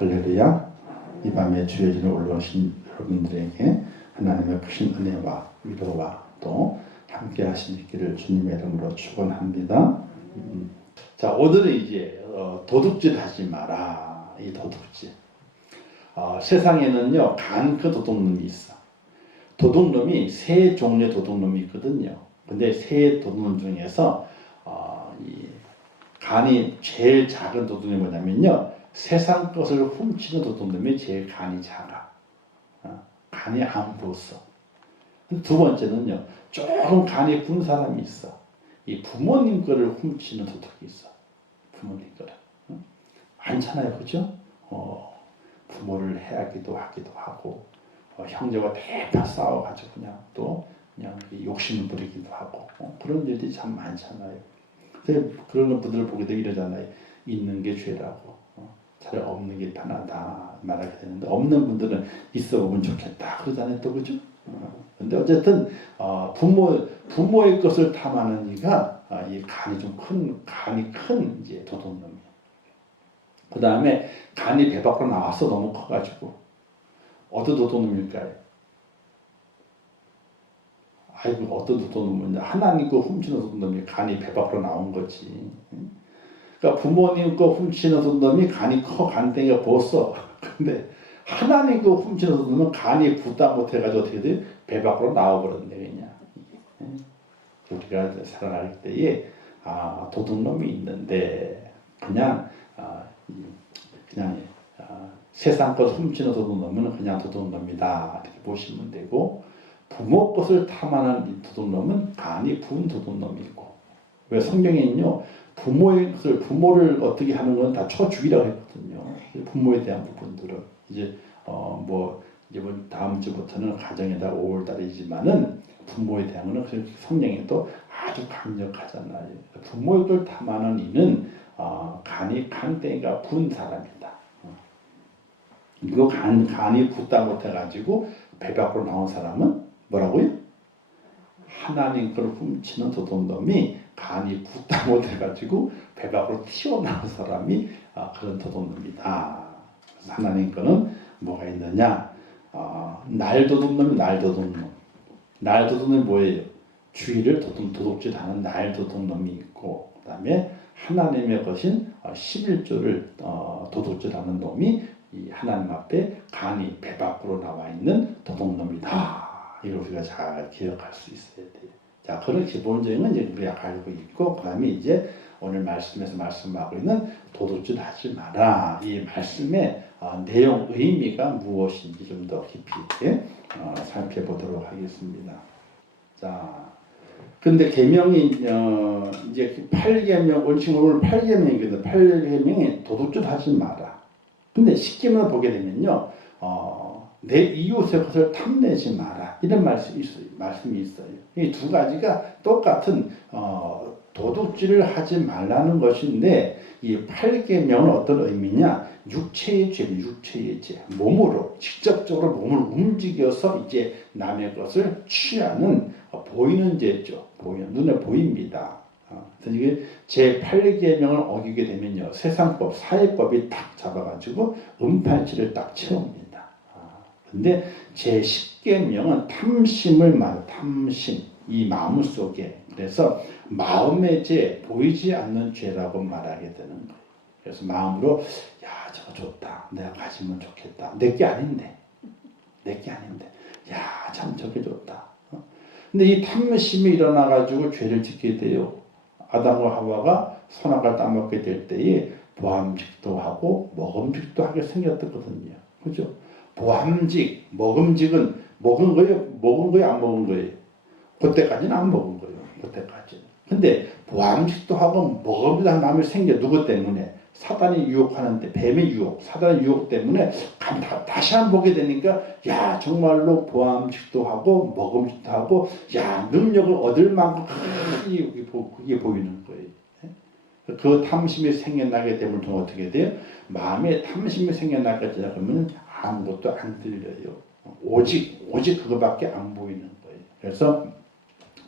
할렐루야. 이 밤에 주의 전에 올라오신 여러분들에게 하나님의 크신 은혜와 위로와 또 함께 하시기를 주님의 이름으로 축원합니다. 자, 오늘은 이제 도둑질 하지 마라. 이 도둑질. 세상에는요 간크 도둑놈이 있어. 도둑놈이 세 종류의 도둑놈이 있거든요. 근데 세 도둑놈 중에서 이 간이 제일 작은 도둑이 뭐냐면요, 세상 것을 훔치는 도둑놈이 제일 간이 작아. 간이 안 부었어. 두 번째는요, 조금 간이 군 사람이 있어. 이 부모님 거를 훔치는 도둑이 있어. 부모님 거를. 많잖아요, 그죠? 부모를 해하기도 하기도 하고, 형제가 대파 싸워가지고 그냥 욕심을 부리기도 하고, 그런 일들이 참 많잖아요. 그런 분들을 보게 되면 이러잖아요. 있는 게 죄라고, 차라리 없는 게 편하다 말하게 되는데, 없는 분들은 있어 보면 좋겠다 그러잖아요, 또 그죠? 근데 어쨌든 부모의 것을 탐하는 이가 이 간이 큰 이제 도둑놈이에요. 그 다음에 간이 배 밖으로 나왔어. 너무 커가지고. 어떤 도둑놈일까요? 아이고, 어떤 도둑놈은 하나님 거 훔치는 도둑놈이 간이 배 밖으로 나온 거지. 그러니까 부모님 거 훔치는 도둑놈이 간이 커, 간땡이가 부었어. 근데 하나님 거 훔치는 도둑놈은 간이 부다 못해가지고 어떻게 돼? 배 밖으로 나와버렸네, 그냥. 우리가 살아갈 때에 도둑놈이 있는데 그냥 세상 것 훔치는 도둑놈은 그냥 도둑놈이다 이렇게 보시면 되고, 부모 것을 탐하는 이 도둑놈은 간이 부은 도둑놈이고. 왜 성경에는요 부모를 어떻게 하는 건 다 쳐죽이라고 했거든요. 부모에 대한 부분들은 이제 다음 주부터는 가정에다 5월달이지만은 부모에 대한 거는 성경에 또 아주 강력하잖아요. 부모의 걸 탐하는 이는 간땡이가 부은 사람이다. 이거 간이 붓다 못해가지고 배 밖으로 나온 사람은 뭐라고요? 하나님 걸 훔치는 도둑놈이 간이 붓다 못해가지고 배 밖으로 튀어나온 사람이 그런 도둑놈이다. 하나님 거는 뭐가 있느냐? 날도둑놈이 날도둑놈. 날도둑놈이 뭐예요? 주의를 도둑질하는 날도둑놈이 있고, 그 다음에 하나님의 것인 11조를 도둑질하는 놈이 이 하나님 앞에 간이 배 밖으로 나와 있는 도둑놈이다. 이걸 우리가 잘 기억할 수 있어야 돼요. 자, 그런 기본적인 건 이제 우리가 알고 있고, 그 다음에 이제 오늘 말씀에서 말씀하고 있는 도둑질 하지 마라. 이 말씀의 내용, 의미가 무엇인지 좀 더 깊이 있게 살펴보도록 하겠습니다. 자, 근데 계명이 이제 8계명, 오늘 8계명이거든. 8계명이 도둑질 하지 마라. 근데 10계명을 보게 되면요, 내 이웃의 것을 탐내지 마라. 이런 말씀이 있어요. 이 두 가지가 똑같은 도둑질을 하지 말라는 것인데, 이 8계명은 어떤 의미냐? 육체의 죄. 몸으로, 직접적으로 몸을 움직여서 이제 남의 것을 취하는 보이는 죄죠. 눈에 보입니다. 그래서 이게 제 8계명을 어기게 되면요, 세상법, 사회법이 딱 잡아가지고 은팔찌를 딱 채웁니다. 근데 제 10계명은 탐심을 말해, 탐심. 이 마음 속에. 그래서 마음의 죄, 보이지 않는 죄라고 말하게 되는 거예요. 그래서 마음으로, 야, 저거 좋다. 내가 가지면 좋겠다. 내게 아닌데. 야, 참 저게 좋다. 근데 이 탐심이 일어나가지고 죄를 짓게 돼요. 아담과 하와가 선악을 따먹게 될 때에 보암직도 하고 먹음직도 하게 생겼거든요. 그죠? 보암직, 먹음직은 먹은 거예요? 안 먹은 거예요? 그때까지는 안 먹은 거예요. 그때까지는. 근데 보암직도 하고 먹음직도 하는 마음이 생겨. 누구 때문에? 사단이 유혹하는데, 뱀의 유혹, 사단의 유혹 때문에 다시 한번 보게 되니까, 야, 정말로 보암직도 하고 먹음직도 하고, 야, 능력을 얻을 만큼 그게 보이는 거예요. 그 탐심이 생겨나게 되면 좀 어떻게 돼요? 마음에 탐심이 생겨나게 되다 그러면 아무것도 안 들려요. 오직 그거밖에 안 보이는 거예요. 그래서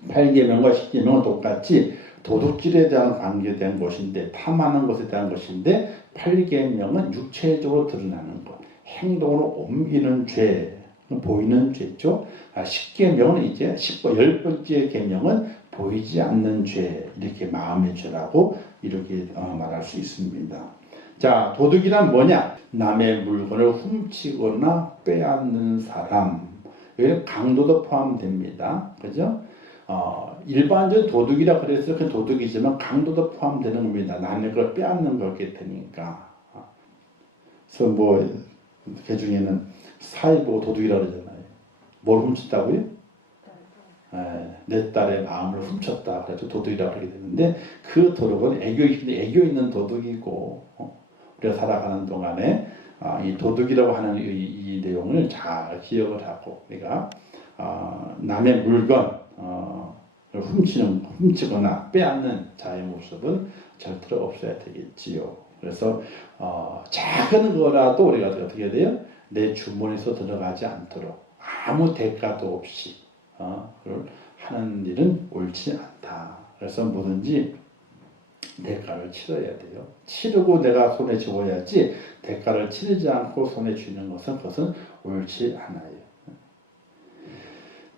8계명과 10계명은 똑같이 도둑질에 대한 관계에 대한 것인데, 탐하는 것에 대한 것인데, 8계명은 육체적으로 드러나는 것, 행동으로 옮기는 죄, 보이는 죄죠. 10계명은 이제 10번째 계명은 보이지 않는 죄, 이렇게 마음의 죄라고 이렇게 말할 수 있습니다. 자, 도둑이란 뭐냐? 남의 물건을 훔치거나 빼앗는 사람. 여기 강도도 포함됩니다. 그죠? 일반적인 도둑이라 그래서 그 도둑이지만 강도도 포함되는 겁니다. 남의 걸 빼앗는 거기 테니까. 그래서 뭐, 그 중에는 사회 보고 도둑이라 그러잖아요. 뭘 훔쳤다고요? 내 딸의 마음을 훔쳤다. 그래서 도둑이라 그러게 되는데, 그 도둑은 애교 있는 도둑이고, 우리가 살아가는 동안에 이 도둑이라고 하는 이 내용을 잘 기억을 하고, 우리가 남의 물건 훔치거나 빼앗는 자의 모습은 절대로 없어야 되겠지요. 그래서 작은 거라도 우리가 어떻게 해야 돼요? 내 주머니에서 들어가지 않도록 아무 대가도 없이 하는 일은 옳지 않다. 그래서 뭐든지 대가를 치러야 돼요. 치르고 내가 손에 쥐어야지 대가를 치르지 않고 손에 쥐는 것은 그것은 옳지 않아요.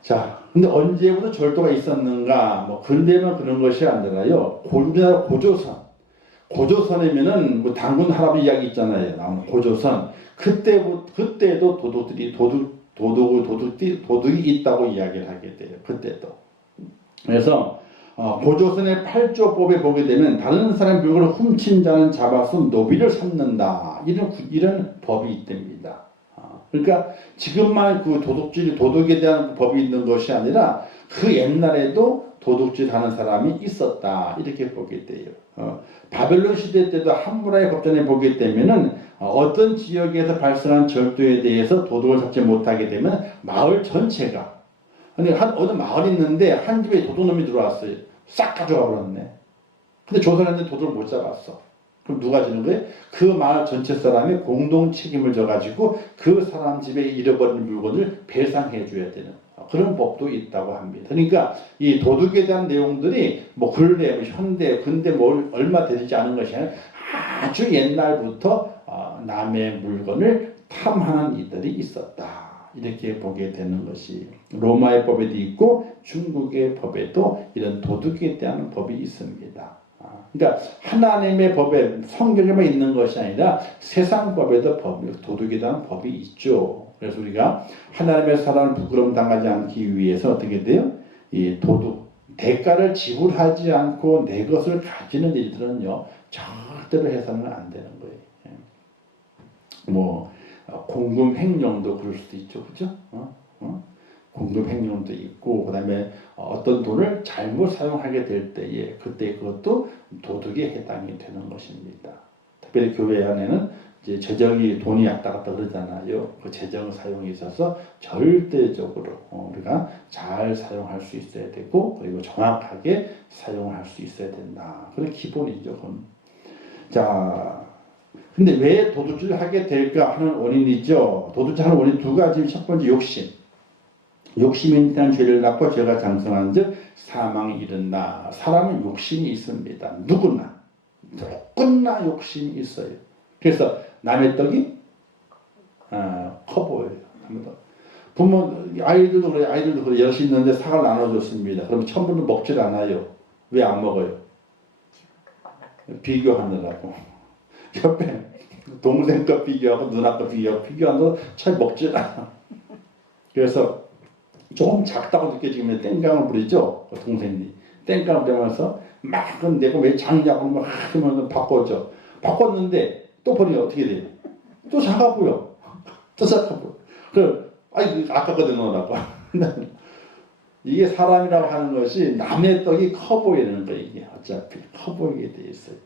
자, 근데 언제부터 절도가 있었는가? 뭐 근대만 그런 것이 아니라요. 우리나라 고조선이면은 뭐 당군 할아버지 이야기 있잖아요. 나오는 고조선. 그때도 도둑이 있다고 이야기를 하게 돼요. 그때도. 그래서 고조선의 8조법에 보게 되면 다른 사람 물건을 훔친 자는 잡아서 노비를 삼는다. 이런 법이 있답니다. 그러니까 지금만 그 도둑에 대한 법이 있는 것이 아니라 그 옛날에도 도둑질하는 사람이 있었다. 이렇게 보게 돼요. 바벨론 시대 때도 함무라의 법전에 보게 되면은 어떤 지역에서 발생한 절도에 대해서 도둑을 잡지 못하게 되면 마을 전체가, 근데 어느 마을이 있는데 한 집에 도둑놈이 들어왔어요. 싹 가져가 버렸네. 근데 조사했는데 도둑을 못 잡았어. 그럼 누가 지는 거예요? 그 마을 전체 사람이 공동 책임을 져가지고 그 사람 집에 잃어버린 물건을 배상해 줘야 되는 그런 법도 있다고 합니다. 그러니까 이 도둑에 대한 내용들이 뭐 근래, 현대, 근대 뭐 얼마 되지 않은 것이 아니라 아주 옛날부터 남의 물건을 탐하는 이들이 있었다. 이렇게 보게 되는 것이 로마의 법에도 있고 중국의 법에도 이런 도둑에 대한 법이 있습니다. 그러니까 하나님의 법에 성경에만 있는 것이 아니라 세상 법에도 도둑에 대한 법이 있죠. 그래서 우리가 하나님의 사랑을 부끄러움 당하지 않기 위해서 어떻게 돼요? 이 도둑, 대가를 지불하지 않고 내 것을 가지는 일들은요 절대로 해서는 안 되는 거예요. 뭐 공금 횡령도 그럴 수도 있죠, 그죠? 공금 횡령도 있고, 그다음에 어떤 돈을 잘못 사용하게 될 때에 그때 그것도 도둑에 해당이 되는 것입니다. 특별히 교회 안에는 이제 재정이 돈이 왔다 갔다 그러잖아요. 그 재정 사용에 있어서 절대적으로 우리가 잘 사용할 수 있어야 되고, 그리고 정확하게 사용할 수 있어야 된다. 그게 기본이죠. 그건. 자, 근데 왜 도둑질을 하게 될까 하는 원인이죠. 도둑질하는 원인 두 가지. 첫 번째 욕심. 욕심에 대한 죄를 낳고 죄가 장성한 즉 사망이 이른다. 사람은 욕심이 있습니다. 누구나 욕심이 있어요. 그래서 남의 떡이 커 보여요. 아이들도 그래. 여럿이 있는데 사과를 나눠줬습니다. 그러면 처음부터 먹질 않아요. 왜 안 먹어요? 비교하느라고. 옆에 동생 거 비교하고 누나 거 비교하고 잘 먹질 않아. 그래서 조금 작다고 느껴지면 땡깡을 부리죠. 그 동생이 땡깡을 부리면서 막 그럼 내가 왜 작냐고 막 하면 바꿔줘. 바꿨는데 또 보니까 어떻게 돼요? 또 작아 보여. 또 작아 보여. 아깝거든 너라고. 이게 사람이라고 하는 것이 남의 떡이 커 보이는 거예요. 이게 어차피 커 보이게 돼 있어요.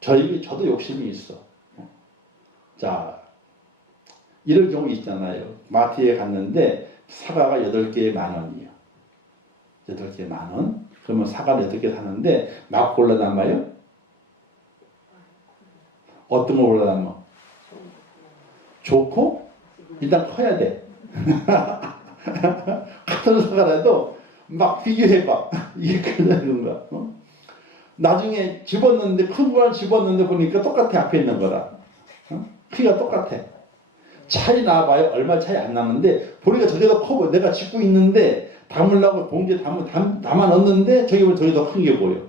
저도 욕심이 있어. 자, 이런 경우 있잖아요. 마트에 갔는데 사과가 8개에 10,000원이에요. 8개에 10,000원. 그러면 사과를 8개 사는데 막 골라 담아요? 어떤 거 골라 담아? 좋고 일단 커야 돼. 같은 사과라도 막 비교해봐. 이게 그런 건가? 나중에 집었는데 큰 거랑 집었는데 보니까 똑같아. 앞에 있는 거랑 키가 똑같아. 차이 나봐요. 얼마 차이 안 나는데 보니까 저게 더 커 보여. 내가 짚고 있는데 담으려고 봉지에 담아 넣었는데 저게 더 큰 게 보여.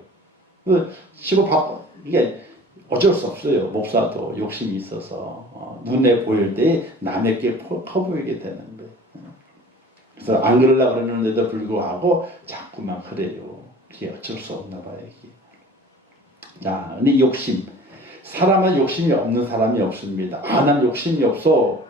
집어 바꿔. 이게 어쩔 수 없어요. 목사도 욕심이 있어서 눈에 보일 때 남의 게 커 보이게 되는 거예요. 그래서 안 그러려고 그러는데도 불구하고 자꾸만 그래요. 이게 어쩔 수 없나 봐요. 이게. 자, 근데 욕심. 사람은 욕심이 없는 사람이 없습니다. 아, 난 욕심이 없어.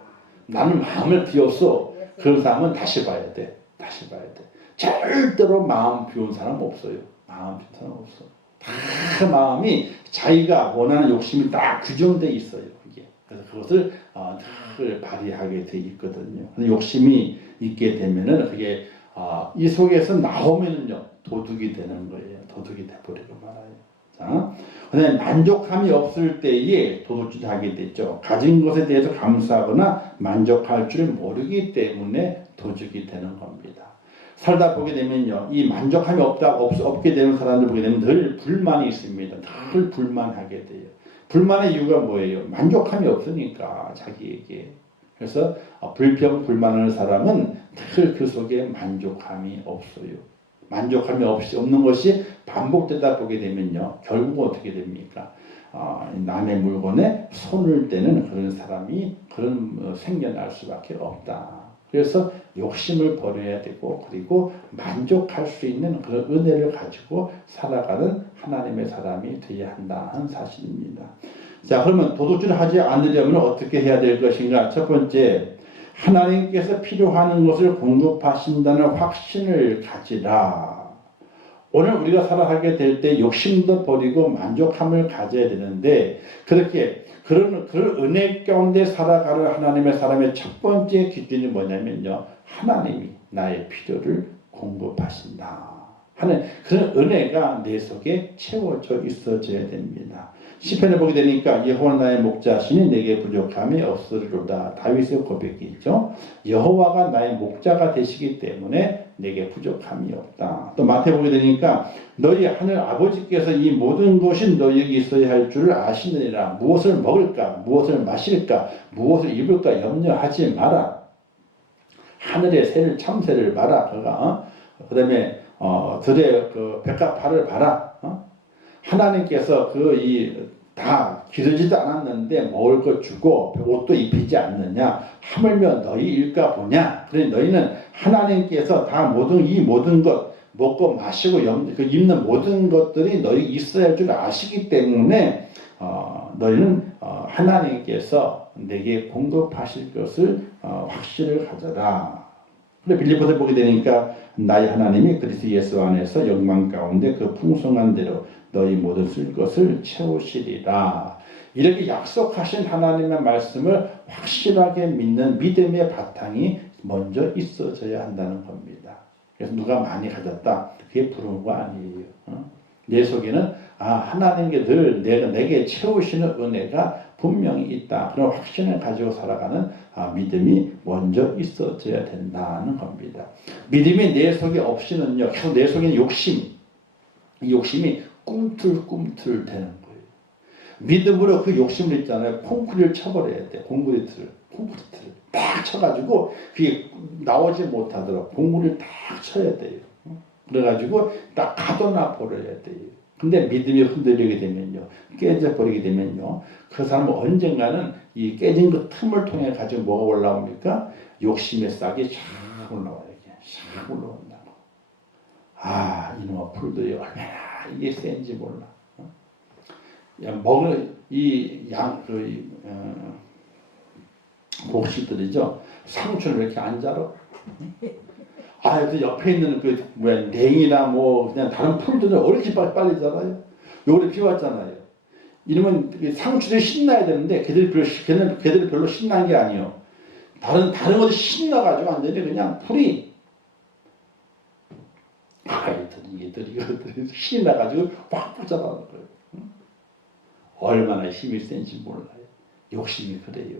나는 마음을 비웠어. 그런 사람은 다시 봐야 돼. 다시 봐야 돼. 절대로 마음 비운 사람 없어요. 마음 비운 사람 없어. 다 마음이 자기가 원하는 욕심이 딱 규정되어 있어요. 그게. 그래서 그것을 늘 발휘하게 돼 있거든요. 욕심이 있게 되면은 그게 이 속에서 나오면은요 도둑이 되는 거예요. 도둑이 돼버리고 말아요. 자, 그다음에 만족함이 없을 때에 도둑질을 하게 됐죠. 가진 것에 대해서 감사하거나 만족할 줄 모르기 때문에 도둑이 되는 겁니다. 살다 보게 되면요, 이 만족함이 없게 되는 사람들 보게 되면 늘 불만이 있습니다. 늘 불만하게 돼요. 불만의 이유가 뭐예요? 만족함이 없으니까 자기에게. 그래서 불평 불만하는 사람은 늘 그 속에 만족함이 없어요. 만족함이 없는 것이 반복되다 보게 되면요, 결국 어떻게 됩니까? 남의 물건에 손을 떼는 그런 사람이 생겨날 수밖에 없다. 그래서 욕심을 버려야 되고, 그리고 만족할 수 있는 그런 은혜를 가지고 살아가는 하나님의 사람이 되어야 한다는 사실입니다. 자, 그러면 도둑질을 하지 않으려면 어떻게 해야 될 것인가? 첫 번째, 하나님께서 필요한 것을 공급하신다는 확신을 가지라. 오늘 우리가 살아가게 될 때 욕심도 버리고 만족함을 가져야 되는데, 그렇게 그런 은혜 가운데 살아가는 하나님의 사람의 첫 번째 기준이 뭐냐면요, 하나님이 나의 필요를 공급하신다 하는 그런 은혜가 내 속에 채워져 있어져야 됩니다. 시편에 보게 되니까 여호와 나의 목자시니 내게 부족함이 없으리로다. 다윗의 고백이 있죠. 여호와가 나의 목자가 되시기 때문에 내게 부족함이 없다. 또 마태 보게 되니까 너희 하늘 아버지께서 이 모든 것이 너희에게 있어야 할 줄을 아시느니라. 무엇을 먹을까, 무엇을 마실까, 무엇을 입을까 염려하지 마라. 하늘의 새를 참새를 봐라. 그다음에 들의 그 백합화를 봐라. 하나님께서 다 기르지도 않았는데 먹을 것 주고 옷도 입히지 않느냐? 하물며 너희 일까 보냐? 그래 너희는 하나님께서 다 이 모든 것 먹고 마시고 입는 모든 것들이 너희 있어야 할 줄 아시기 때문에 너희는 하나님께서 내게 공급하실 것을 확신을 가져라. 그래 빌립보서 보게 되니까 나의 하나님이 그리스도 예수 안에서 영광 가운데 그 풍성한 대로 너희 모든 쓸 것을 채우시리라. 이렇게 약속하신 하나님의 말씀을 확실하게 믿는 믿음의 바탕이 먼저 있어져야 한다는 겁니다. 그래서 누가 많이 가졌다, 그게 부러운가 아니에요. 내 속에는 하나님께 늘 내게 채우시는 은혜가 분명히 있다. 그런 확신을 가지고 살아가는 믿음이 먼저 있어져야 된다는 겁니다. 믿음이 내 속에 없이는요, 계속 내 속에는 이 욕심이 꿈틀꿈틀 되는 거예요. 믿음으로 그 욕심을 있잖아요. 콘크리트를 쳐버려야 돼. 콘크리트를 딱 쳐가지고 그게 나오지 못하도록 콘크리트를 딱 쳐야 돼요. 그래가지고 딱 가둬놔 버려야 돼요. 근데 믿음이 흔들리게 되면요, 깨져버리게 되면요, 그 사람은 언젠가는 이 깨진 그 틈을 통해 가지고 뭐가 올라옵니까? 욕심의 싹이 쫙 올라와요. 쫙 올라온다고. 이놈의 풀들이 얼마나 이게 센지 몰라. 먹을 목식들이죠. 상추를 이렇게 안 자라. 그 옆에 있는 냉이나 그냥 다른 풀들은 어떻게 빨리 자라요? 요번에 비 왔잖아요. 이러면 상추들이 신나야 되는데 걔들 별로 신난 게 아니에요. 다른 것이 신나가지고 완전히 그냥 풀이 이것들이 신나가지고 확 자라는 거예요. 얼마나 힘이 센지 몰라요. 욕심이 그래요.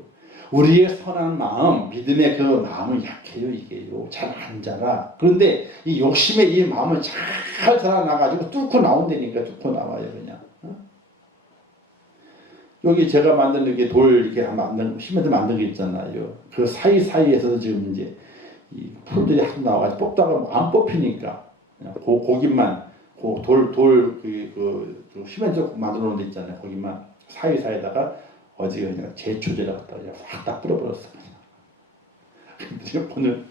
우리의 선한 마음, 믿음의 그 마음은 약해요, 이게요. 잘 안 자라. 그런데 이 욕심의 이 마음은 잘 자라나가지고 뚫고 나온다니까, 뚫고 나와요, 그냥. 여기 제가 만든 이렇게 돌, 이렇게 만든, 시멘트 만든 게 있잖아요. 그 사이사이에서도 지금 이제 이 풀들이 하도 나와가지고 뽑다가 안 뽑히니까, 그냥 고기만, 시멘트 만들어 놓은 데 있잖아요. 거기만 사이사이에다가 어제 그냥 제초제를 갖다가 확 뿌려버렸어. 그냥. 지금 오늘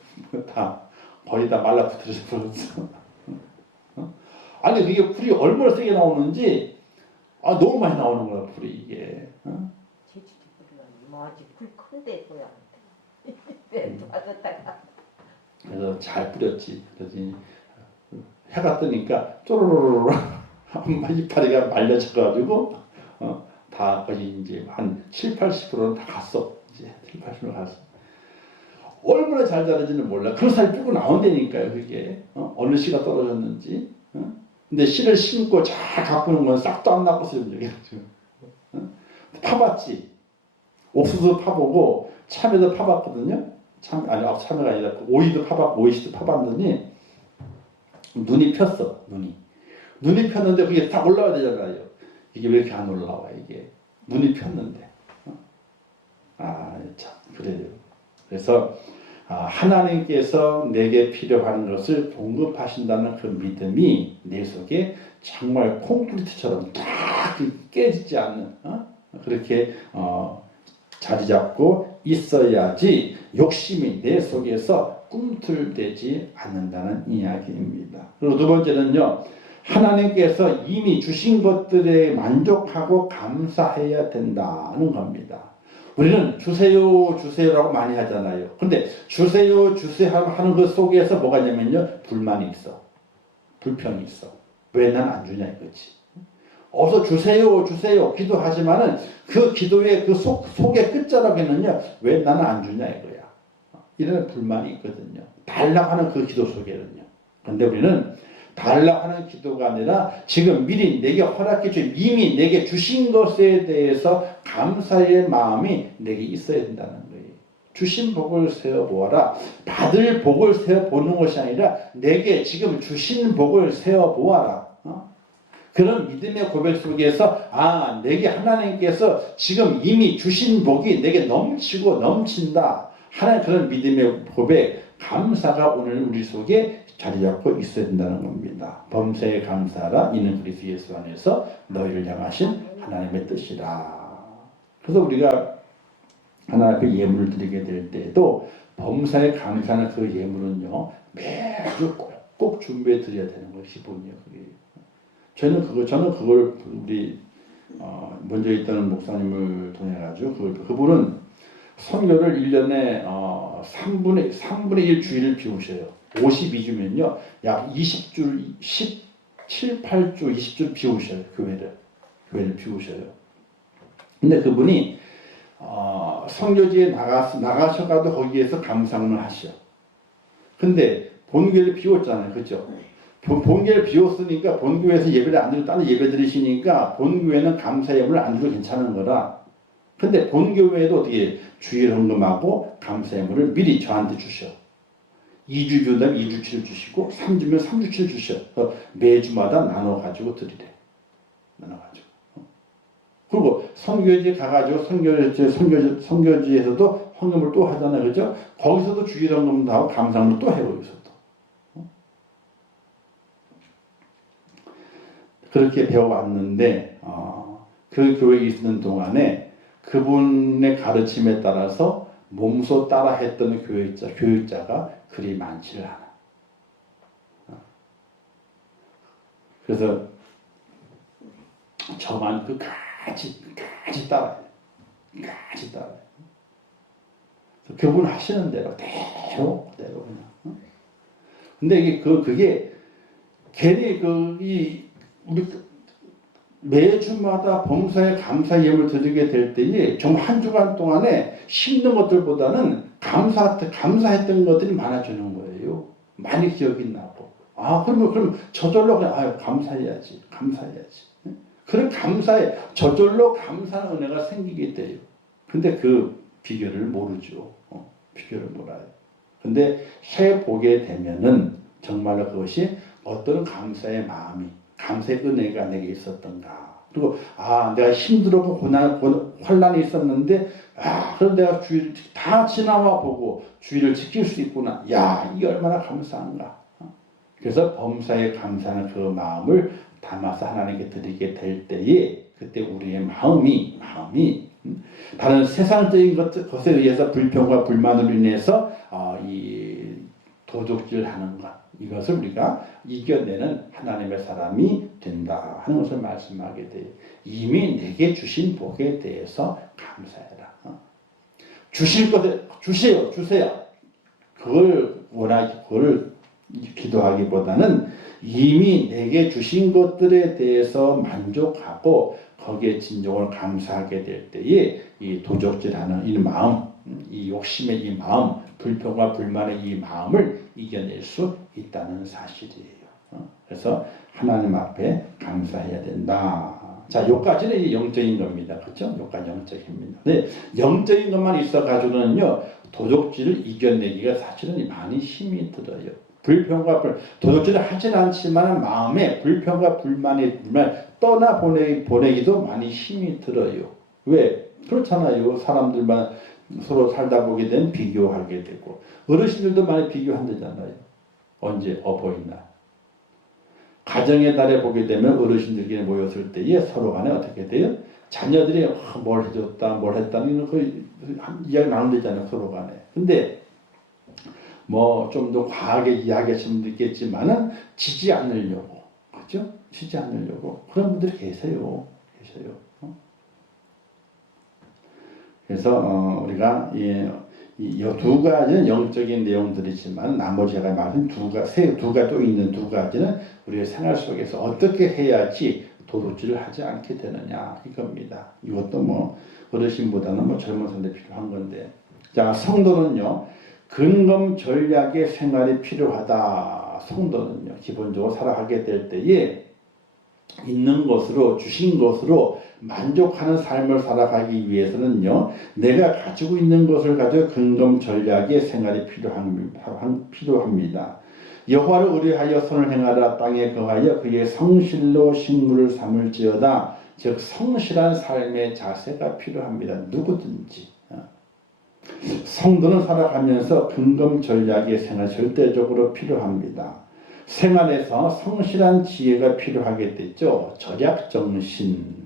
다 거의 다 말라붙어져 버렸어. 아니 그게 풀이 얼마나 세게 나오는지 너무 많이 나오는 거야 풀이 이게. 제주도 뭐 아직 풀 큰데 뭐야. 왜 도와줬다가. 그래서 잘 뿌렸지. 그래서 해가 뜨니까 쪼르르르 이파리가 말려져가지고 다 거의 이제 한 70~80%는 다 갔어. 이제 70~80% 갔어. 얼마나 잘 자라지는 몰라. 그 사이 삐고 나온다니까요. 그게 어느 씨가 떨어졌는지. 근데 씨를 심고 잘 가꾸는 건 싹도 안 나왔어요. 파봤지. 옥수수 파보고 참외도 파봤거든요. 참외가 아니라 오이도 파봤고 오이씨도 파봤더니 눈이 폈어. 눈이 폈는데 그게 딱 올라와야 되잖아요. 이게 왜 이렇게 안 올라와 이게. 눈이 폈는데. 참 그래요. 그래서 하나님께서 내게 필요한 것을 공급하신다는 그 믿음이 내 속에 정말 콘크리트처럼 딱 깨지지 않는 그렇게 자리 잡고 있어야지 욕심이 내 속에서 꿈틀대지 않는다는 이야기입니다. 그리고 두 번째는요. 하나님께서 이미 주신 것들에 만족하고 감사해야 된다는 겁니다. 우리는 주세요 주세요라고 많이 하잖아요. 근데 주세요 주세요 하는 그 속에서 뭐가 있냐면요. 불만이 있어. 불평이 있어. 왜 난 안 주냐 이거지. 어서 주세요 주세요 기도하지만은 그 기도의 그 속의 끝자락에는요. 왜 나는 안 주냐 이거야. 이런 불만이 있거든요. 달라고 하는 그 기도 속에는요. 근데 우리는 달라고 하는 기도가 아니라 지금 미리 내게 허락해 주신 이미 내게 주신 것에 대해서 감사의 마음이 내게 있어야 된다는 거예요. 주신 복을 세어보아라. 받을 복을 세어보는 것이 아니라 내게 지금 주신 복을 세어보아라. 그런 믿음의 고백 속에서 내게 하나님께서 지금 이미 주신 복이 내게 넘치고 넘친다 하는 그런 믿음의 고백, 감사가 오늘 우리 속에 자리 잡고 있어야 된다는 겁니다. 범사에 감사하라. 이는 그리스도 예수 안에서 너희를 향하신 하나님의 뜻이라. 그래서 우리가 하나님 앞에 예물을 드리게 될 때에도 범사에 감사하는 그 예물은요. 매주 꼭 준비해 드려야 되는 것이 본이에요. 저는 그걸 우리 먼저 있던 목사님을 통해 가지고 그분은 선교를 1년에 3분의 1 주일을 비우셔요. 52주면요. 약 20주, 17, 8주, 20주를 비우셔요. 교회를 비우셔요. 근데 그분이 선교지에 나가셔가도 거기에서 감상을 하셔. 근데 본교회를 비웠잖아요. 그죠? 본교회를 비웠으니까 본교회에서 예배를 안 드리고 다른 예배 드리시니까 본교회는 감사 예물을 안 드려도 괜찮은 거라. 근데 본교회도 어떻게 주일 헌금하고 감사 예물을 미리 저한테 주셔. 2주 주면 2주치를 주시고 3주면 3주치를 주셔. 매주마다 나눠가지고 드리래. 나눠가지고. 그리고 선교지에 가가지고 선교지에서도 헌금을 또 하잖아요. 그죠? 거기서도 주일 헌금도 하고 감사를 또 해요. 여기서도. 그렇게 배워왔는데 그 교회에 있는 동안에 그분의 가르침에 따라서 몸소 따라 했던 교육자가 그리 많지를 않아. 그래서 저만 끝까지 따라해. 끝까지 따라해. 그분 하시는 대로 그대로 그냥. 근데 이게 그게 괜히 우리 매주마다 범사에 감사 예물 드리게 될 때에 정말 한 주간 동안에 힘든 것들보다는 감사했던 것들이 많아지는 거예요. 많이 기억이 나고. 그럼 저절로 그냥 감사해야지. 그런 저절로 감사하는 은혜가 생기게 돼요. 근데 그 비결을 모르죠. 비결을 몰라요. 근데 해보게 되면은 정말로 그것이 어떤 감사의 마음이, 감사의 은혜가 내게 있었던가. 그리고 내가 힘들었고 환란이 있었는데 그럼 내가 주의를 다 지나와 보고 주의를 지킬 수 있구나. 이게 얼마나 감사한가. 그래서 범사에 감사하는 그 마음을 담아서 하나님께 드리게 될 때에 그때 우리의 마음이 다른 세상적인 것에 의해서 불평과 불만으로 인해서 이 도적질하는 것, 이것을 우리가 이겨내는 하나님의 사람이 된다 하는 것을 말씀하게 돼요. 이미 내게 주신 복에 대해서 감사해라. 주실 것에 주세요. 그걸 기도하기보다는 이미 내게 주신 것들에 대해서 만족하고 거기에 진정으로 감사하게 될 때에 이 도적질하는 이 마음, 이 욕심의 이 마음, 불평과 불만의 이 마음을 이겨낼 수 있다는 사실이에요. 그래서 하나님 앞에 감사해야 된다. 자, 요까지는 영적인 겁니다. 그렇죠? 요까지 영적입니다. 근데 영적인 것만 있어가지고는요, 도적질을 이겨내기가 사실은 많이 힘이 들어요. 도적질을 하진 않지만 마음에 불평과 불만을 떠나보내기도 많이 힘이 들어요. 왜? 그렇잖아요. 사람들만 서로 살다 보게 되면 비교하게 되고, 어르신들도 많이 비교한다잖아요. 언제? 어버이날. 가정의 달에 보게 되면 어르신들끼리 모였을 때에 서로 간에 어떻게 돼요? 자녀들이 뭘 해줬다, 뭘 했다는 그 이야기 나눈다잖아요. 서로 간에. 근데 뭐 좀 더 과하게 이야기하시면 있겠지만은 지지 않으려고, 그렇죠? 지지 않으려고 그런 분들이 계세요. 그래서 우리가 이 두 가지는 영적인 내용들이지만 나머지 제가 말한 두 가지 또 있는 두 가지는 우리의 생활 속에서 어떻게 해야지 도둑질을 하지 않게 되느냐 이겁니다. 이것도 뭐 어르신보다는 뭐 젊은 사람들이 필요한 건데, 자, 성도는요 근검 전략의 생활이 필요하다. 성도는요 기본적으로 살아가게 될 때에 있는 것으로 주신 것으로 만족하는 삶을 살아가기 위해서는요 내가 가지고 있는 것을 가지고 근검 전략의 생활이 필요합니다. 여호와를 의뢰하여 선을 행하라. 땅에 거하여 그의 성실로 식물을 삼을지어다. 즉 성실한 삶의 자세가 필요합니다. 누구든지. 성도는 살아가면서 근검 전략의 생활 절대적으로 필요합니다. 생활에서 성실한 지혜가 필요하게 되죠. 절약정신.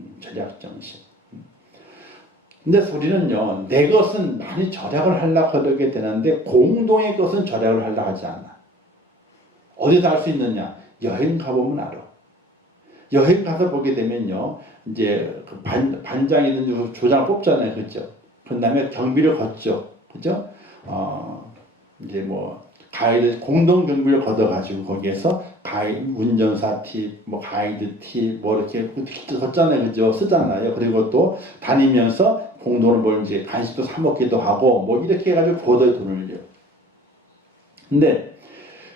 근데 우리는요, 내 것은 많이 절약을 하려고 그러게 되는데 공동의 것은 절약을 하려고 하지 않아. 어디서 알 수 있느냐? 여행 가보면 알아. 여행 가서 보게 되면요, 이제 그 반장이든 조장을 뽑잖아요, 그죠? 그 다음에 경비를 걷죠, 그죠? 이제 뭐 가이드 공동 경비를 걷어가지고 거기에서 운전사 팁, 뭐 가이드 팁, 뭐 이렇게 걷잖아요, 그죠? 쓰잖아요. 그리고 또 다니면서 공동으로 뭘 이제 간식도 사 먹기도 하고 뭐 이렇게 해가지고 고도의 돈을 줘. 근데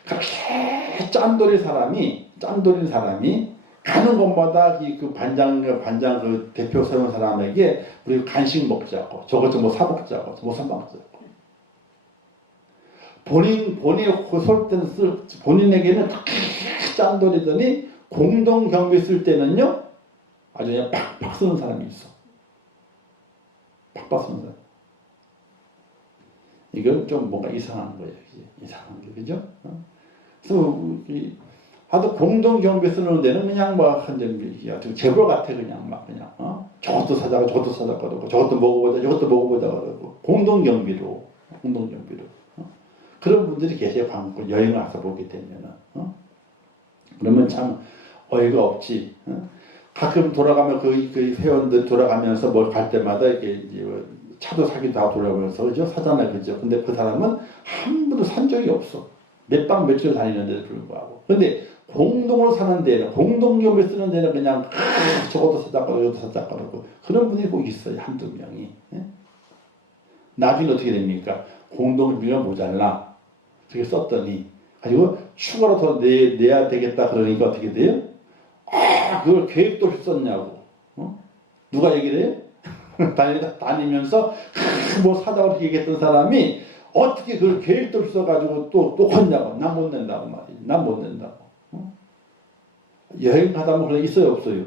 그렇게 짠돌인 사람이 가는 곳마다 그 반장 그 대표 세운 사람에게 우리 간식 먹자고 저것 좀 뭐 사 먹자고 뭐 사 먹자고. 본인에게는 짠돌이더니 공동 경비 쓸 때는요 아주 그냥 팍팍 쓰는 사람이 있어. 팍팍 쓰는 사람. 이건 좀 뭔가 이상한 거예요. 이상한 게, 그죠? 그래서 하도 공동 경비 쓰는 데는 그냥 막 재벌 같아. 그냥 저것도 사자고 저것도 사자고 그러고 저것도 먹어보자 그러고 공동 경비로. 그런 분들이 계세요. 여행을 가서 보게 되면은. 그러면 참 어이가 없지. 가끔 돌아가면 그 회원들 돌아가면서 뭘 갈 때마다 이렇게 차도 사기도 하고 돌아가면서 그죠? 사잖아요, 그죠? 근데 그 사람은 한 번도 산 적이 없어. 몇 박 며칠 다니는데도 불구하고. 근데 공동으로 사는 데는, 공동경비 쓰는 데는 그냥 저것도 사자고 이것도 사자고 그러고 그런 분이 꼭 있어요. 한두 명이. 나중에 어떻게 됩니까? 공동경비가 모자라. 그렇게 썼더니 가지고 추가로 더 내야 되겠다 그러니까 어떻게 돼요? 그걸 계획도 없이 썼냐고. 누가 얘기를 해요? 다니면서 뭐 사다고 이렇게 얘기했던 사람이 어떻게 그걸 계획도 없어가지고 또 혼자고 난 못 낸다고 말이지. 난 못 낸다고. 여행 가다 보면 그런 게 있어요 없어요?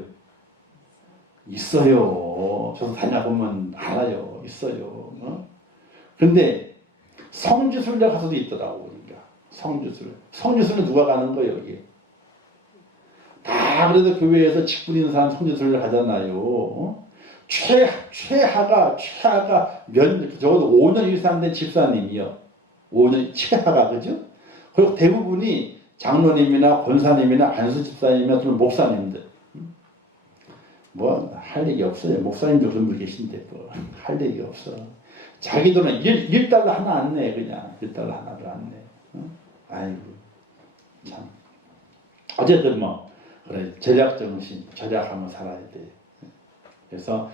있어요. 저도 다녀보면 알아요. 있어요. 근데 성지순례 가서도 있더라고. 그러니까 성지순례 누가 가는 거예요 여기? 다 그래도 교회에서 직분 있는 사람 성지순례 가잖아요. 최하가 적어도 5년 이상 된 집사님이요. 5년 최하가 그죠? 그리고 대부분이 장로님이나 권사님이나 안수 집사님이나 또 목사님들. 뭐 할 얘기 없어요. 목사님도 그런 분 계신데 뭐 할 얘기 없어. 자기 돈은 1달러 하나 안 내. 그냥 1달러 하나도 안 내. 아이고 참. 어쨌든 뭐 그래 절약정신 절약하며 살아야 돼. 그래서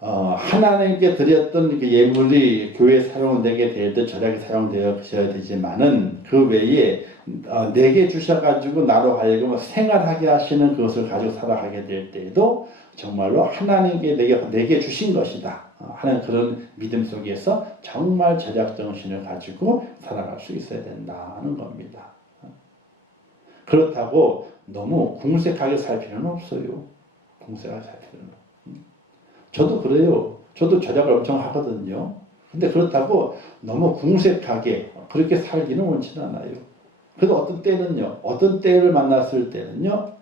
하나님께 드렸던 그 예물이 교회 사용되게 될 때 절약이 사용되어야 되지만은 그 외에 내게 주셔가지고 나로 하여금 생활하게 하시는 그것을 가지고 살아가게 될 때에도 정말로 하나님께 내게 주신 것이다 하는 그런 믿음 속에서 정말 절약 정신을 가지고 살아갈 수 있어야 된다는 겁니다. 그렇다고 너무 궁색하게 살 필요는 없어요. 궁색하게 살 필요는. 저도 그래요. 저도 절약을 엄청 하거든요. 근데 그렇다고 너무 궁색하게 그렇게 살기는 원치 않아요. 그래도 어떤 때를 만났을 때는요,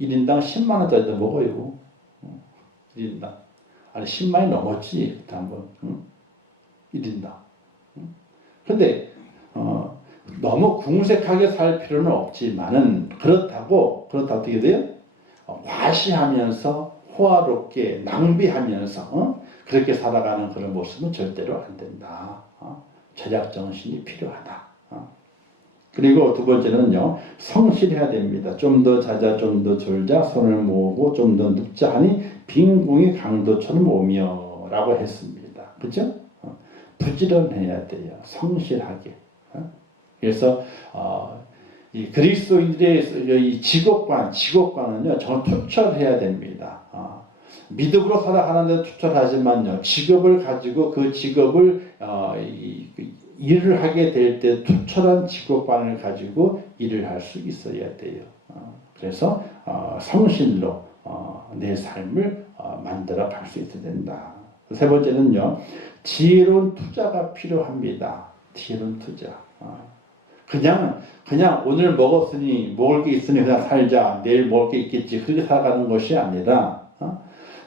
1인당 10만 원짜리도 먹어요. 1인당. 아니, 10만이 넘었지, 그때 한번. 1인당. 근데, 너무 궁색하게 살 필요는 없지만은, 그렇다고 어떻게 돼요? 과시하면서, 호화롭게, 낭비하면서, 그렇게 살아가는 그런 모습은 절대로 안 된다. 절약 정신이 필요하다. 그리고 두 번째는요, 성실해야 됩니다. 좀 더 자자, 좀 더 졸자, 손을 모으고 좀 더 눕자 하니 빈궁이 강도처럼 오며 라고 했습니다. 그죠? 부지런해야 돼요. 성실하게. 그래서 이 그리스도인들의 이 직업관은요, 정말 투철해야 됩니다. 믿음으로 살아가는데 투철하지만요, 직업을 가지고 그 직업을 일을 하게 될 때 투철한 직업관을 가지고 일을 할 수 있어야 돼요. 그래서 성실로 내 삶을 만들어 갈 수 있어야 된다. 세 번째는요, 지혜로운 투자가 필요합니다. 지혜로운 투자. 그냥 오늘 먹을 게 있으니 그냥 살자. 내일 먹을 게 있겠지. 그렇게 살아가는 것이 아니라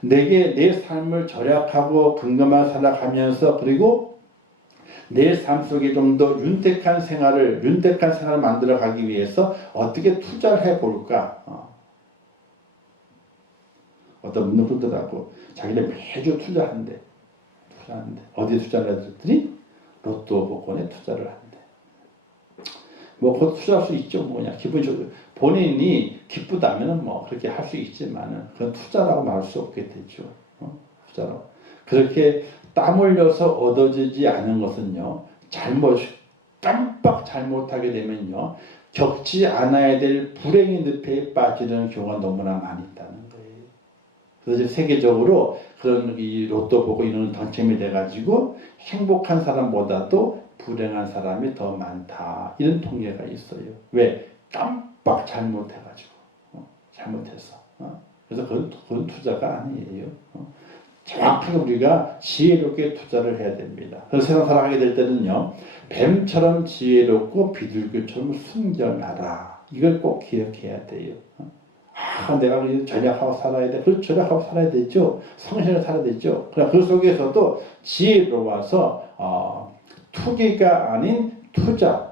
내 삶을 절약하고 근검하게 살아가면서 그리고 내 삶 속에 좀 더 윤택한 생활을 만들어가기 위해서 어떻게 투자를 해볼까? 어떤 분은 그러더라고. 자기는 매주 투자한대. 어디에 투자를 했더니 로또 복권에 투자를 한대. 뭐 곧 투자할 수 있죠. 뭐냐 기본적으로 본인이 기쁘다면은 뭐 그렇게 할 수 있지만은 그건 투자라고 말할 수 없게 되죠. 투자로 그렇게 땀 흘려서 얻어지지 않은 것은요, 깜빡 잘못하게 되면요, 겪지 않아야 될 불행의 늪에 빠지는 경우가 너무나 많이 있다는 거예요. 그래서 세계적으로 그런 이 로또 보고 이런 당첨이 돼가지고 행복한 사람보다도 불행한 사람이 더 많다. 이런 통계가 있어요. 왜? 깜빡 잘못해가지고. 잘못해서. 그래서 그건 투자가 아니에요. 정확하게 우리가 지혜롭게 투자를 해야 됩니다. 그래서 세상 살아가게 될 때는요, 뱀처럼 지혜롭고 비둘기처럼 순결하라. 이걸 꼭 기억해야 돼요. 내가 절약하고 살아야 돼. 그렇죠. 절약하고 살아야 되죠. 성실하게 살아야 되죠. 그러나 그 속에서도 지혜로워서 투기가 아닌 투자,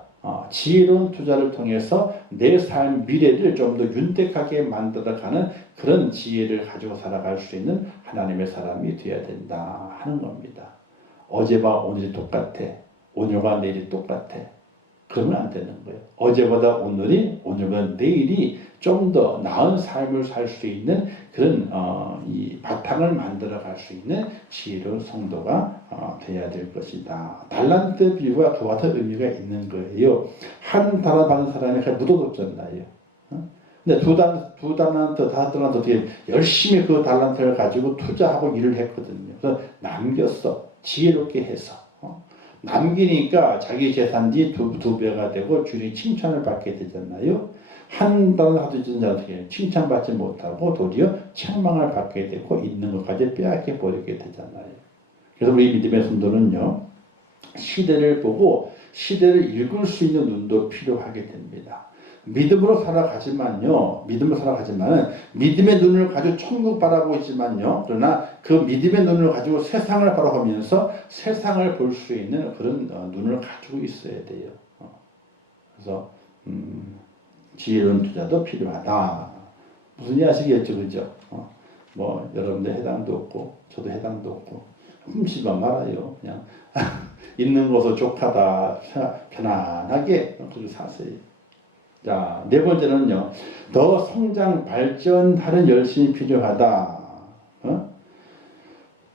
지혜로운 투자를 통해서 내 삶 미래를 좀 더 윤택하게 만들어가는 그런 지혜를 가지고 살아갈 수 있는 하나님의 사람이 되어야 된다 하는 겁니다. 어제와 오늘이 똑같아. 오늘과 내일이 똑같아. 그러면 안 되는 거예요. 어제보다 오늘보다 내일이 좀 더 나은 삶을 살 수 있는 그런 이 바탕을 만들어 갈 수 있는 지혜로운 성도가 되어야 될 것이다. 달란트 비유가 그와 같은 의미가 있는 거예요. 한 달러 받은 사람이 묻어뒀잖아요. 근데 두 달란트, 다섯 달란트 어떻게 열심히 그 달란트를 가지고 투자하고 일을 했거든요. 그래서 남겼어. 지혜롭게 해서. 남기니까 자기 재산이 두 배가 되고 주위 칭찬을 받게 되잖아요. 한 달을 하도 어떻게 칭찬받지 못하고 도리어 책망을 받게 되고 있는 것까지 빼앗겨 버리게 되잖아요. 그래서 우리 믿음의 성도는요, 시대를 보고 시대를 읽을 수 있는 눈도 필요하게 됩니다. 믿음으로 살아가지만요, 믿음의 눈을 가지고 천국 바라보고 있지만요, 그러나 그 믿음의 눈을 가지고 세상을 바라보면서 세상을 볼 수 있는 그런 눈을 가지고 있어야 돼요. 그래서 지혜로운 투자도 필요하다. 무슨 일 아시겠죠, 그죠? 뭐 여러분들 해당도 없고 저도 해당도 없고 흠치만 말아요. 그냥 있는 것으로 족하다, 편안하게 그렇게 사세요. 자, 네 번째는요, 더 성장 발전하는 열심이 필요하다.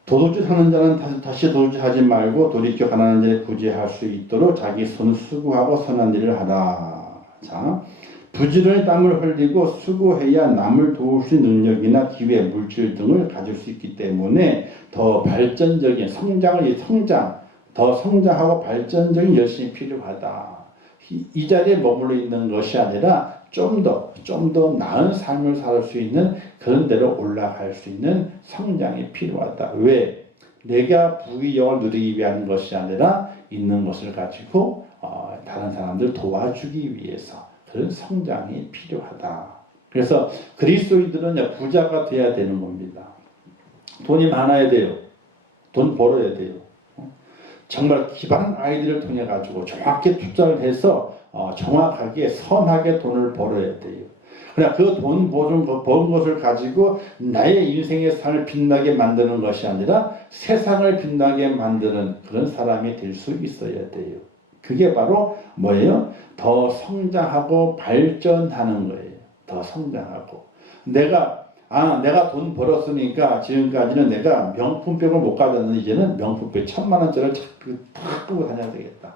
도둑질 하는 자는 다시 도둑질하지 말고 돌이켜 가난한 자를 구제할 수 있도록 자기 손을 수고하고 선한 일을 하라. 자, 부지런히 땀을 흘리고 수고해야 남을 도울 수 있는 능력이나 기회, 물질 등을 가질 수 있기 때문에 더 발전적인 더 성장하고 발전적인 열심이 필요하다. 이 자리에 머물러 있는 것이 아니라 좀 더 나은 삶을 살 수 있는 그런 데로 올라갈 수 있는 성장이 필요하다. 왜? 내가 부귀영화를 누리기 위한 것이 아니라 있는 것을 가지고 다른 사람들 도와주기 위해서 그런 성장이 필요하다. 그래서 그리스도인들은 부자가 돼야 되는 겁니다. 돈이 많아야 돼요. 돈 벌어야 돼요. 정말 기발한 아이디어를 통해 가지고 정확히 투자를 해서 정확하게 선하게 돈을 벌어야 돼요. 그러나 그 돈 버는 것을 가지고 나의 인생의 삶을 빛나게 만드는 것이 아니라 세상을 빛나게 만드는 그런 사람이 될 수 있어야 돼요. 그게 바로 뭐예요? 더 성장하고 발전하는 거예요. 더 성장하고. 내가 돈 벌었으니까 지금까지는 내가 명품백을 못 가졌는데 이제는 명품백 1,000만 원짜리를 탁 끄고 다녀야 되겠다.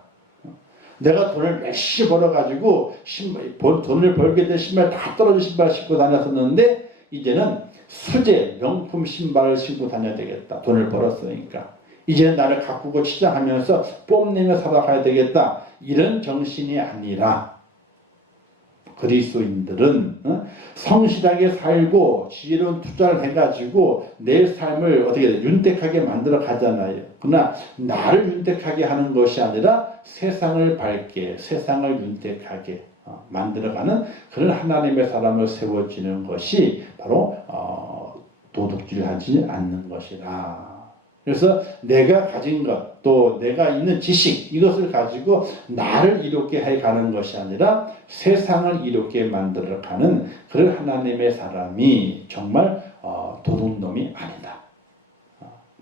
내가 돈을 몇시 벌어가지고 돈을 벌게 된 신발 다 떨어진 신발 신고 다녔었는데 이제는 수제 명품 신발을 신고 다녀야 되겠다. 돈을 벌었으니까. 이제는 나를 가꾸고 치장하면서 뽐내며 살아가야 되겠다. 이런 정신이 아니라 그리스도인들은 성실하게 살고 지혜로운 투자를 해가지고 내 삶을 어떻게 윤택하게 만들어 가잖아요. 그러나 나를 윤택하게 하는 것이 아니라 세상을 밝게, 세상을 윤택하게 만들어가는 그런 하나님의 사람을 세워지는 것이 바로 도둑질하지 않는 것이라. 그래서 내가 가진 것, 또 내가 있는 지식, 이것을 가지고 나를 이롭게 해가는 것이 아니라 세상을 이롭게 만들어가는 그런 하나님의 사람이 정말 도둑놈이 아니다.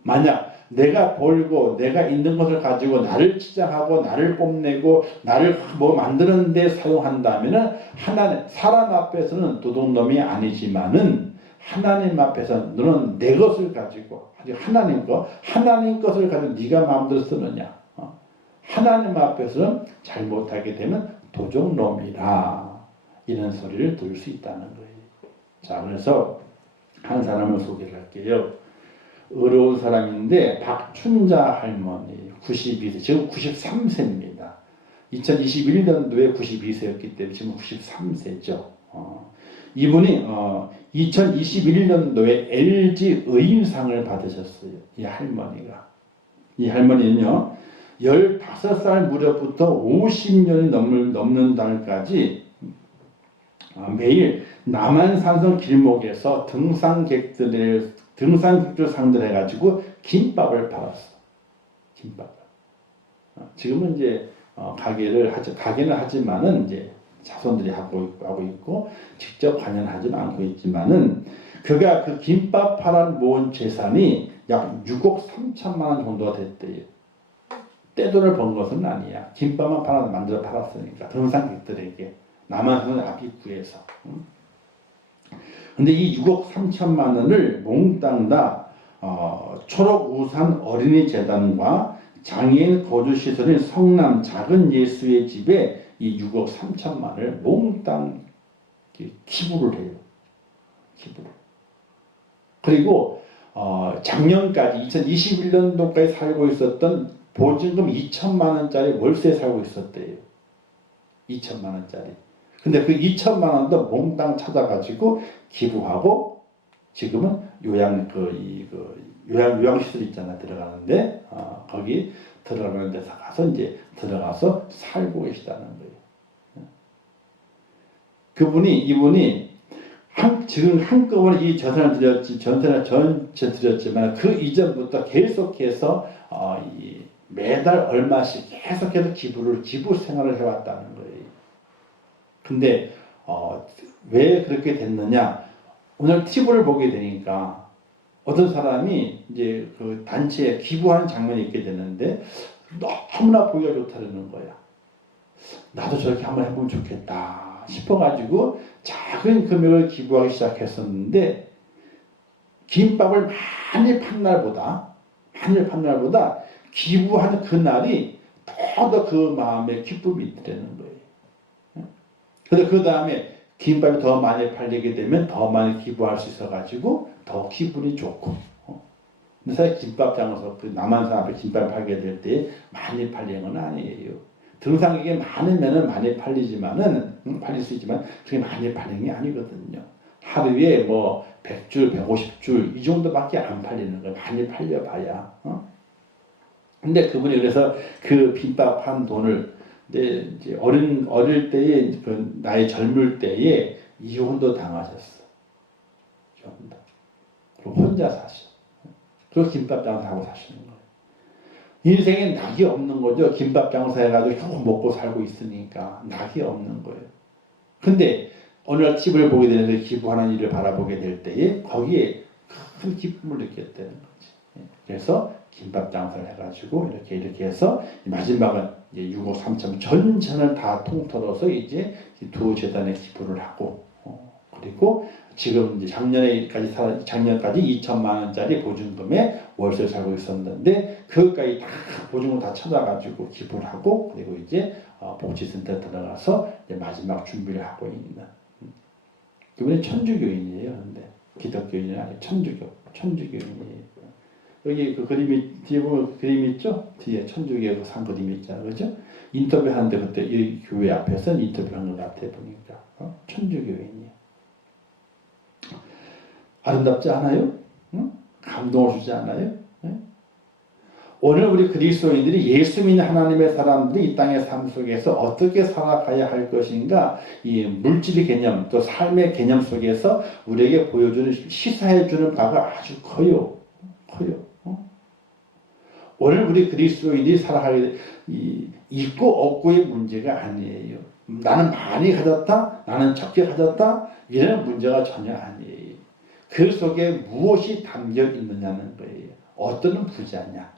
만약 내가 벌고 내가 있는 것을 가지고 나를 치장하고 나를 뽐내고 나를 뭐 만드는 데 사용한다면 사람 앞에서는 도둑놈이 아니지만은 하나님 앞에서 너는 내 것을 가지고 하나님 것을 가지고 네가 마음대로 쓰느냐. 하나님 앞에서는 잘못하게 되면 도적놈이라 이런 소리를 들을 수 있다는 거예요. 자, 그래서 한 사람을 소개를 할게요. 어려운 사람인데 박춘자 할머니 92세, 지금 93세입니다. 2021년도에 92세였기 때문에 지금 93세죠. 이분이 2021년도에 LG 의인상을 받으셨어요. 이 할머니가. 이 할머니는요, 15살 무렵부터 50년이 넘는 날까지 매일 남한산성 길목에서 등산객들 상대로 해가지고 김밥을 팔았어. 김밥을. 지금은 이제 가게는 하지만은 이제 자손들이 하고 있고 직접 관여하지는 않고 있지만은 그가 그 김밥 팔아 모은 재산이 약 6억 3천만 원 정도가 됐대요. 떼돈을 번 것은 아니야. 김밥만 만들어 팔았으니까 등산객들에게 남한산 앞입구에서. 근데 이 6억 3천만 원을 몽땅 다 초록우산 어린이재단과 장애인 거주시설인 성남 작은 예수의 집에 이 6억 3천만 원을 몽땅 기부를 해요. 기부를. 그리고 작년까지 2021년도까지 살고 있었던 보증금 2천만 원짜리 월세 살고 있었대요. 2천만 원짜리. 근데 그 2천만 원도 몽땅 찾아가지고 기부하고 지금은 요양시설 있잖아 들어가는데 거기 들어가는 데서 가서 이제 들어가서 살고 계시다는 거예요. 이분이 지금 한꺼번에 이 전세를 전체 드렸지만 그 이전부터 계속해서 매달 얼마씩 계속해서 기부 생활을 해왔다는 거예요. 근데 왜 그렇게 됐느냐? 오늘 팁을 보게 되니까 어떤 사람이 이제 그 단체에 기부하는 장면이 있게 되는데 너무나 보기가 좋다는 거야. 나도 저렇게 한번 해보면 좋겠다 싶어가지고 작은 금액을 기부하기 시작했었는데 김밥을 많이 판 날보다 기부하는 그날이 더 그 마음에 기쁨이 있더라는 거예요. 그래서 그 다음에 김밥이 더 많이 팔리게 되면 더 많이 기부할 수 있어가지고 더 기분이 좋고. 근데 사실 김밥 장에서 그 남한산 앞에 김밥 팔게 될 때 많이 팔리는 건 아니에요. 등산객이 많으면은 많이 팔리지만은 팔릴 수 있지만 그게 많이 팔리는 게 아니거든요. 하루에 뭐 100줄, 150줄 이 정도밖에 안 팔리는 거예요. 많이 팔려봐야. 근데 그분이 그래서 그 김밥 한 돈을 이제 어릴 때에 그 나이 젊을 때에 이혼도 당하셨어. 이혼도. 그리고 혼자 사셔. 그리고 김밥 장사하고 사시는 거예요. 인생에 낙이 없는 거죠. 김밥 장사 해가지고 조금 먹고 살고 있으니까 낙이 없는 거예요. 근데 어느 날 팁을 보게 되는데 기부하는 일을 바라보게 될 때에 거기에 큰 기쁨을 느꼈다는 거지. 그래서 김밥 장사를 해가지고 이렇게 해서 마지막은 이제 6억 3천 전체를 다 통틀어서 이제 두 재단에 기부를 하고 그리고 지금 이제 작년까지 2천만 원짜리 보증금에 월세 살고 있었는데 그것까지 다 보증금 다 찾아가지고 기부를 하고 그리고 이제 복지센터 들어가서 이제 마지막 준비를 하고 있는 그분이 천주교인이에요. 근데 기독교인이 아니고 천주교인이에요. 여기 그 그림이 뒤에 보면 그림 있죠? 뒤에 천주교에서 산 그림이 있잖아요, 그죠? 인터뷰하는데 그때 이 교회 앞에서 인터뷰한 것 같아 보니까 천주교인이에요. 아름답지 않아요? 응? 감동을 주지 않아요? 네? 오늘 우리 그리스도인들이 예수 믿는 하나님의 사람들이 이 땅의 삶 속에서 어떻게 살아가야 할 것인가 이 물질의 개념 또 삶의 개념 속에서 우리에게 보여주는 시사해주는 바가 아주 커요. 오늘 우리 그리스도인이 살아가게 있고 없고의 문제가 아니에요. 나는 많이 가졌다, 나는 적게 가졌다 이런 문제가 전혀 아니에요. 그 속에 무엇이 담겨 있느냐는 거예요. 어떤 부자냐.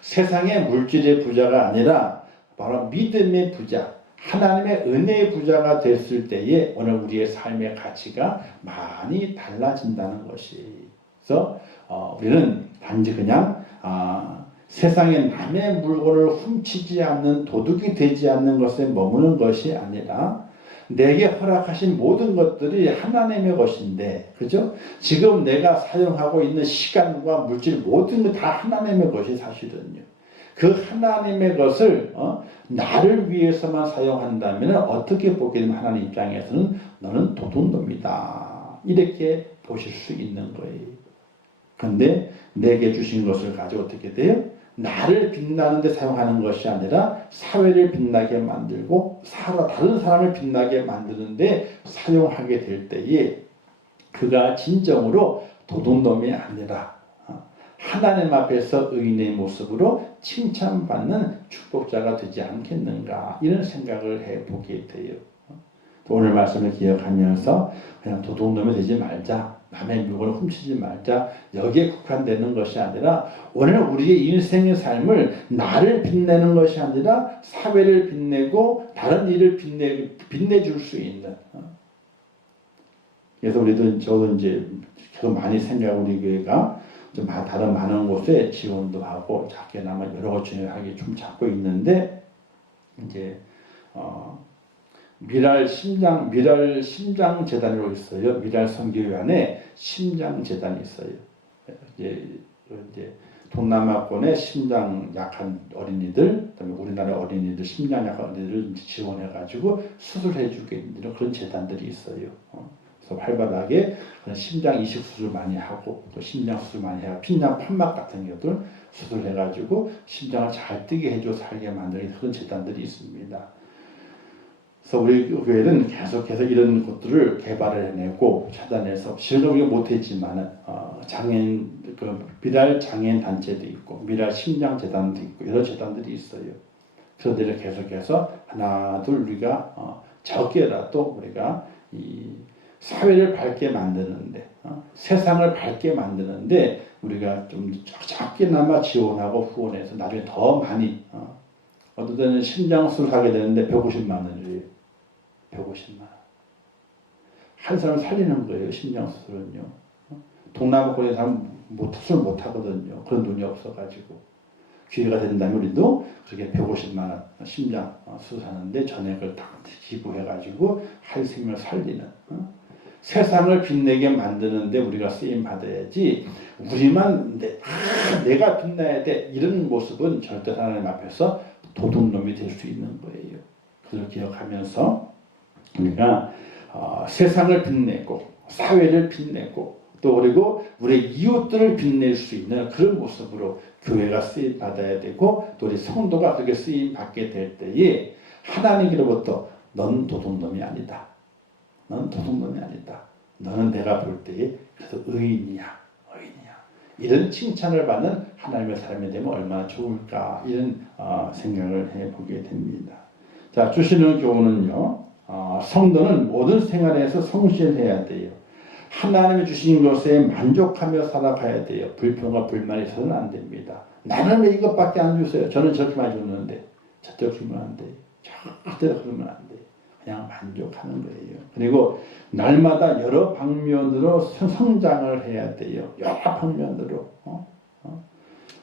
세상의 물질의 부자가 아니라 바로 믿음의 부자, 하나님의 은혜의 부자가 됐을 때에 오늘 우리의 삶의 가치가 많이 달라진다는 것이. 그래서 우리는 단지 그냥 세상에 남의 물건을 훔치지 않는 도둑이 되지 않는 것에 머무는 것이 아니라 내게 허락하신 모든 것들이 하나님의 것인데, 그죠? 지금 내가 사용하고 있는 시간과 물질 모든 것 다 하나님의 것이 사실은요. 그 하나님의 것을 나를 위해서만 사용한다면 어떻게 보게 되면 하나님 입장에서는 너는 도둑놈이다. 이렇게 보실 수 있는 거예요. 그런데 내게 주신 것을 가지고 어떻게 돼요? 나를 빛나는 데 사용하는 것이 아니라 사회를 빛나게 만들고 다른 사람을 빛나게 만드는데 사용하게 될 때에 그가 진정으로 도둑놈이 아니라 하나님 앞에서 의인의 모습으로 칭찬받는 축복자가 되지 않겠는가 이런 생각을 해보게 돼요. 오늘 말씀을 기억하면서 그냥 도둑놈이 되지 말자. 남의 물건을 훔치지 말자. 여기에 국한되는 것이 아니라 오늘 우리의 인생의 삶을 나를 빛내는 것이 아니라 사회를 빛내고 다른 일을 빛내줄 수 있는. 그래서 저도 이제 계속 많이 생각하고 우리 교회가 좀 다른 많은 곳에 지원도 하고 작게나마 여러 것 진행하기 좀 찾고 있는데 이제 미랄 심장 재단이라고 있어요. 미랄 선교회 안에 심장 재단이 있어요. 이제 동남아권의 심장 약한 어린이들, 그다음에 우리나라 어린이들 심장 약한 어린이들을 지원해가지고 수술해주게 있는 그런 재단들이 있어요. 그래서 활발하게 심장 이식 수술 많이 하고 또 심장 수술 많이 하고 핀장 판막 같은 것들 수술해가지고 심장을 잘 뛰게 해줘 살게 만드는 그런 재단들이 있습니다. 그래서 우리 교회는 계속해서 이런 것들을 개발을 해내고 찾아내서 실제로 우리가 못했지만은 장애인 미랄 장애인 단체도 있고 미랄 심장 재단도 있고 여러 재단들이 있어요. 그런 데를 계속해서 하나 둘 우리가 적게라도 우리가 이 사회를 밝게 만드는데 세상을 밝게 만드는데 우리가 좀 작게나마 지원하고 후원해서 나중에 더 많이 어떤 때는 심장 수술하게 되는데 150만 원이에요. 150만 원. 한 사람 살리는 거예요. 심장 수술은요. 동남아권에 사람 수술 못 하거든요. 그런 돈이 없어가지고 기회가 된다면 우리도 그렇게 150만 원 심장 수술하는데 전액을 다 기부해가지고 한 생명을 살리는 세상을 빛내게 만드는데 우리가 쓰임 받아야지 우리만 내가 빛나야 돼 이런 모습은 절대 하나님 앞에서 도둑놈이 될 수 있는 거예요. 그걸 기억하면서 우리가 세상을 빛내고 사회를 빛내고 또 그리고 우리 이웃들을 빛낼 수 있는 그런 모습으로 교회가 쓰임 받아야 되고 또 우리 성도가 그렇게 쓰임 받게 될 때에 하나님으로부터 넌 도둑놈이 아니다. 넌 도둑놈이 아니다. 너는 내가 볼 때에 그래서 의인이야. 이런 칭찬을 받는 하나님의 사람이 되면 얼마나 좋을까 이런 생각을 해보게 됩니다. 자, 주시는 교훈은요. 성도는 모든 생활에서 성실해야 돼요. 하나님이 주신 것에 만족하며 살아가야 돼요. 불평과 불만이 있어서는 안 됩니다. 나는 왜 이것밖에 안 주세요. 저는 저렇게 많이 줬는데 저렇게 주면 안 돼요. 절대로 그러면 안 돼요. 그냥 만족하는 거예요. 그리고 날마다 여러 방면으로 성장을 해야 돼요. 여러 방면으로.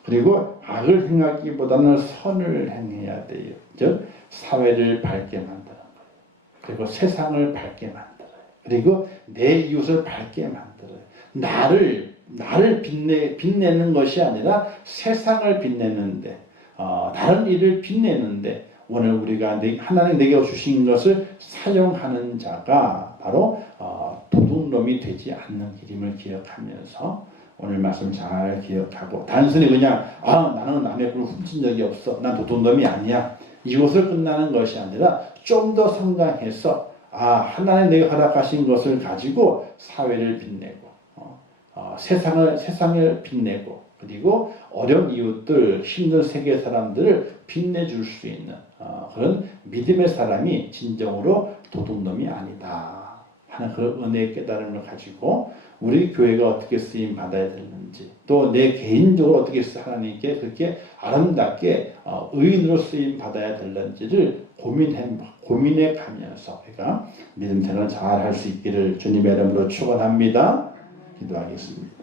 그리고 악을 행하기보다는 선을 행해야 돼요. 즉 사회를 밝게 만드는 거예요. 그리고 세상을 밝게 만들어요. 그리고 내 이웃을 밝게 만들어요. 나를 빛내는 것이 아니라 세상을 빛내는데 다른 일을 빛내는데 오늘 우리가 하나님 내게 주신 것을 사용하는 자가 바로 도둑놈이 되지 않는 길임을 기억하면서 오늘 말씀 잘 기억하고 단순히 그냥 나는 남의 걸 훔친 적이 없어. 난 도둑놈이 아니야. 이것을 끝나는 것이 아니라 좀 더 성장해서 하나님 내게 허락하신 것을 가지고 사회를 빛내고 세상을 빛내고 그리고 어려운 이웃들 힘든 세계 사람들을 빛내줄 수 있는 그런 믿음의 사람이 진정으로 도둑놈이 아니다 하는 그런 은혜의 깨달음을 가지고 우리 교회가 어떻게 쓰임 받아야 되는지 또 내 개인적으로 어떻게 하나님께 그렇게 아름답게 의인으로 쓰임 받아야 되는지를 고민해 가면서 우리가 믿음 생활을 잘 할 수 있기를 주님의 이름으로 축원합니다. 기도하겠습니다.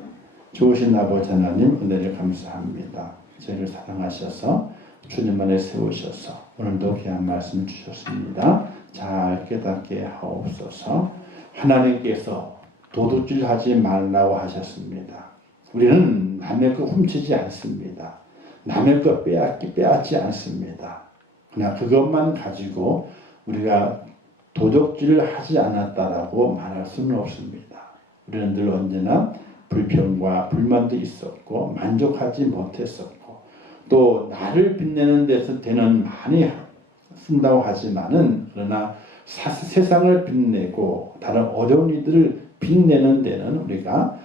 좋으신 아버지 하나님 은혜를 감사합니다. 저희를 사랑하셔서 주님 안에 세우셔서 오늘도 귀한 말씀을 주셨습니다. 잘 깨닫게 하옵소서. 하나님께서 도둑질하지 말라고 하셨습니다. 우리는 남의 것 훔치지 않습니다. 남의 것 빼앗지 않습니다. 그러나 그것만 가지고 우리가 도둑질을 하지 않았다라고 말할 수는 없습니다. 우리는 늘 언제나 불평과 불만도 있었고 만족하지 못했었고 또 나를 빛내는 데서 되는 많이 쓴다고 하지만은 그러나 세상을 빛내고 다른 어려운 이들을 빛내는 데는 우리가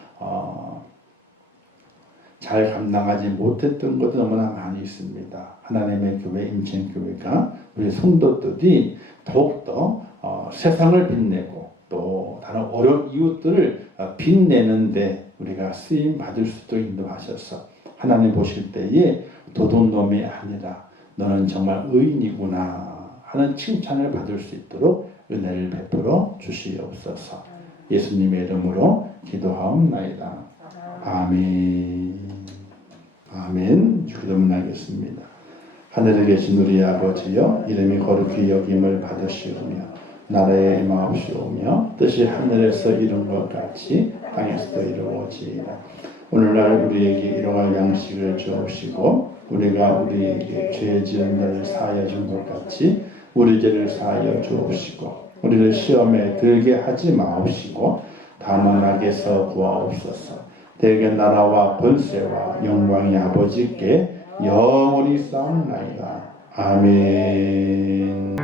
잘 감당하지 못했던 것도 너무나 많이 있습니다. 하나님의 교회 인천교회가 우리 성도들이 더욱더 세상을 빛내고 또 다른 어려운 이웃들을 빛내는데 우리가 쓰임 받을 수도 인도하셔서 하나님 보실 때에 도둑놈이 아니라 너는 정말 의인이구나 하는 칭찬을 받을 수 있도록 은혜를 베풀어 주시옵소서. 예수님의 이름으로 기도하옵나이다. 아멘. 아멘. 기도문하겠습니다. 하늘에 계신 우리 아버지여 이름이 거룩히 여김을 받으시오며 나라에 임하옵시오며 뜻이 하늘에서 이룬 것 같이 땅에서도 이루어지이다. 오늘날 우리에게 일용할 양식을 주옵시고 우리가 우리에게 죄 지은 자를 사하여 준 것 같이 우리 죄를 사하여 주옵시고 우리를 시험에 들게 하지 마옵시고 다만 악에서 구하옵소서. 대개 나라와 권세와 영광이 아버지께 영원히 싸움나이다. 아멘.